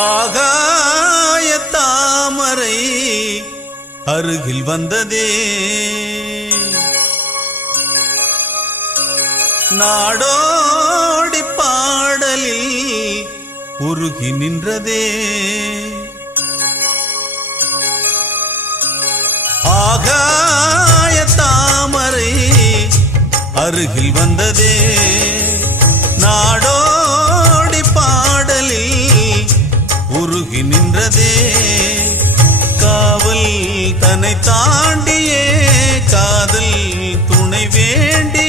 ஆகாய தாமரை அருகில் வந்ததே, நாடோடி பாடலில் உருகி நின்றதே. ஆகாய தாமரை அருகில் வந்ததே, நாடோடி பாடலில் உருகி நின்றதே. காவல் தன்னை தாண்டியே காதல் துணை வேண்டி